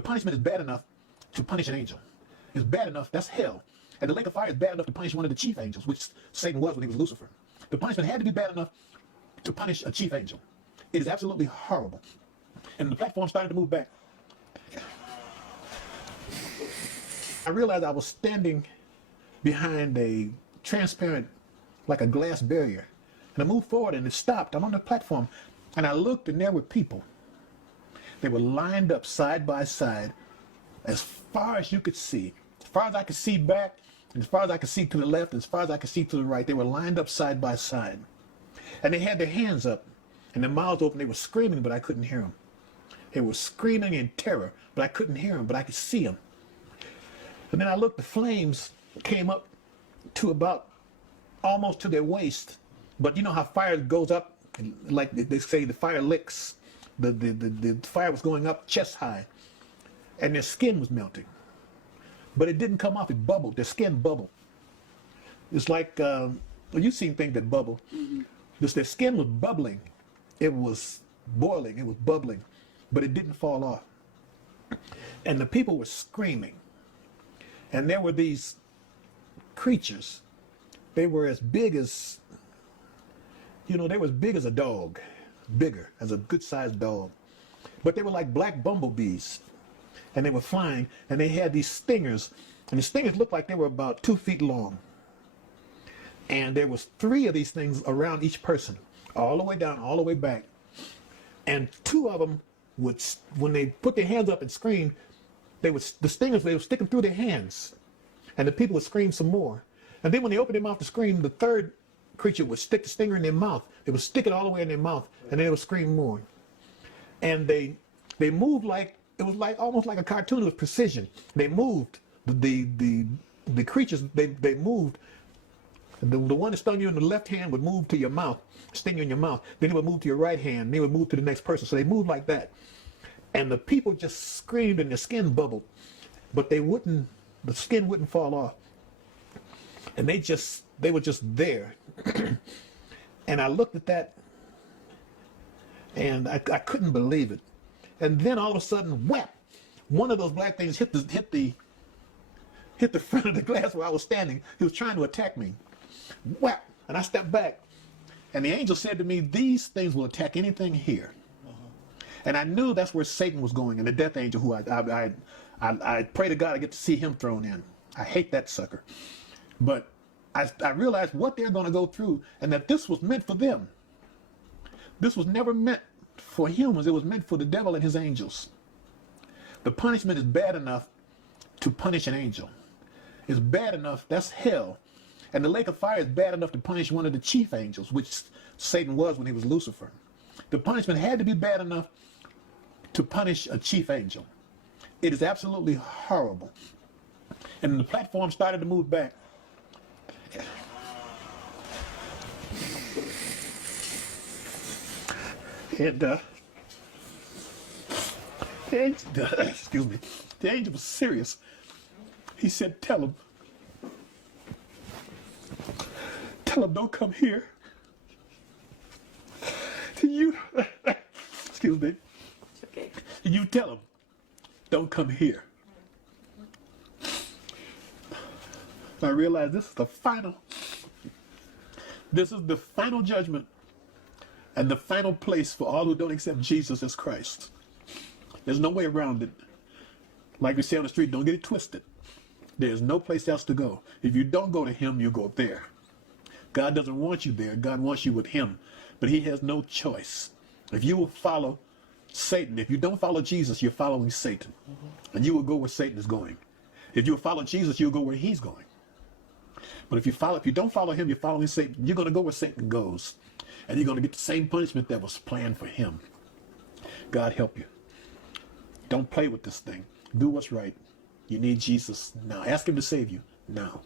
The punishment is bad enough to punish an angel. It's bad enough, that's hell. And the lake of fire is bad enough to punish one of the chief angels, which Satan was when he was Lucifer. The punishment had to be bad enough to punish a chief angel. It is absolutely horrible. And the platform started to move back. I realized I was standing behind a transparent, like a glass barrier. And I moved forward and it stopped. I'm on the platform and I looked and there were people. They were lined up side by side as far as you could see. As far as I could see back, as far as I could see to the left, as far as I could see to the right, they were lined up side by side. And they had their hands up and their mouths open. They were screaming, but I couldn't hear them. They were screaming in terror, but I couldn't hear them, but I could see them. And then I looked, the flames came up to about almost to their waist. But you know how fire goes up, like they say, the fire licks. The fire was going up chest high, and their skin was melting. But it didn't come off, it bubbled, their skin bubbled. It's like, well, you've seen things that bubble. Their skin was bubbling. It was boiling, it was bubbling, but it didn't fall off. And the people were screaming. And there were these creatures. They were as big as, you know, they were as big as a dog, bigger, as a good-sized dog. But they were like black bumblebees. And they were flying, and they had these stingers. And the stingers looked like they were about 2 feet long. And there was 3 of these things around each person, all the way down, all the way back. And 2 of them would, when they put their hands up and screamed, the stingers, they would stick them through their hands. And the people would scream some more. And then when they opened their mouth to scream, the third creature would stick the stinger in their mouth. They would stick it all the way in their mouth, and then they would scream more. And they moved like, it was like almost like a cartoon with precision. They moved. The creatures, they moved. The one that stung you in the left hand would move to your mouth, sting you in your mouth. Then it would move to your right hand, and they would move to the next person. So they moved like that. And the people just screamed and their skin bubbled, but the skin wouldn't fall off. And they were just there. And I looked at that and I couldn't believe it. And then all of a sudden, whap, one of those black things hit the front of the glass where I was standing. He was trying to attack me. Whap, and I stepped back. And the angel said to me, these things will attack anything here. And I knew that's where Satan was going, and the death angel, who I pray to God I get to see him thrown in. I hate that sucker. But I realized what they're going to go through, and that this was meant for them. This was never meant for humans. It was meant for the devil and his angels. The punishment is bad enough to punish an angel. It's bad enough, that's hell. And the lake of fire is bad enough to punish one of the chief angels, which Satan was when he was Lucifer. The punishment had to be bad enough to punish a chief angel. It is absolutely horrible. And the platform started to move back. And excuse me, the angel was serious. He said, tell him, don't come here. You, excuse me. It's okay. You tell him, don't come here. I realized this is the final judgment and the final place for all who don't accept Jesus as Christ. There's no way around it. Like we say on the street, don't get it twisted. There's no place else to go. If you don't go to him, you go there. God doesn't want you there. God wants you with him. But he has no choice. If you will follow Satan, if you don't follow Jesus, you're following Satan. And you will go where Satan is going. If you will follow Jesus, you'll go where he's going. But if you don't follow him, you're following Satan. You're going to go where Satan goes. And you're going to get the same punishment that was planned for him. God help you. Don't play with this thing. Do what's right. You need Jesus now. Ask him to save you now.